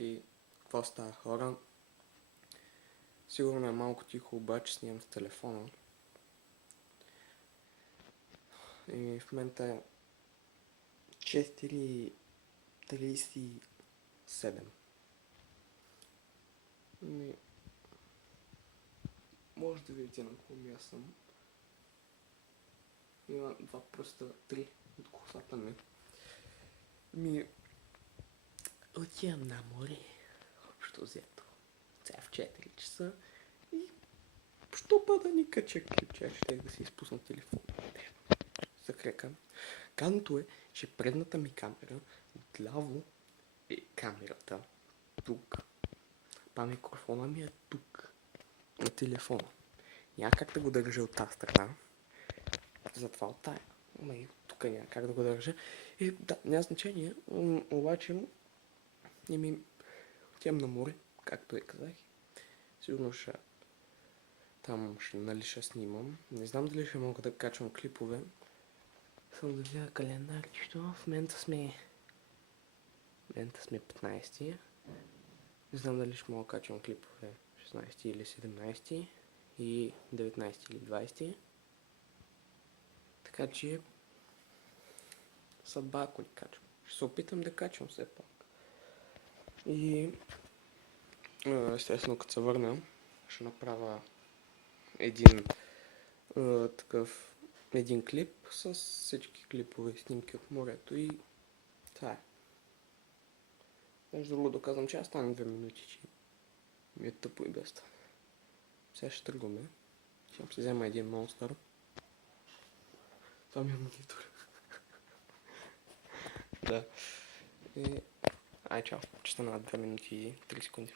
И какво става, хора? Сигурно е малко тихо, обаче снимам с телефона. И в момента е 4:37. И може да видите на какво място съм. Има два пръста, три от косата ми. Отивам на море, общо взето. Сега в 4 часа и що па да ни кача клипче, ще да си изпусна телефона. Закрекам. Гадното е, че предната ми камера отляво е камерата. Тук. Па микрофона ми е тук. На телефона. Няма как да го държа от тази страна. Затова от тая. Ама и тук няма как да го държа. И да, няма значение. Обаче отивам на море, както и казах. Сигурно там ще снимам. Не знам дали ще мога да качвам клипове. Съм да видя календарчето. В момента сме 15. Не знам дали ще мога да качвам клипове 16 или 17 и 19 или 20. Така че съдба, ако не качвам. Ще се опитам да качвам все пак. И естествено, като се върна, ще направя един клип с всички клипове снимки от морето и това е. Между другото доказвам, че аз стане 2 минути, че ми е тъпо и без това. Сега ще тръгваме. Ще си взема един монстър. Това ми е монитор. Да. И... Ай, чао. Че стана 2 минути и 3 секунди.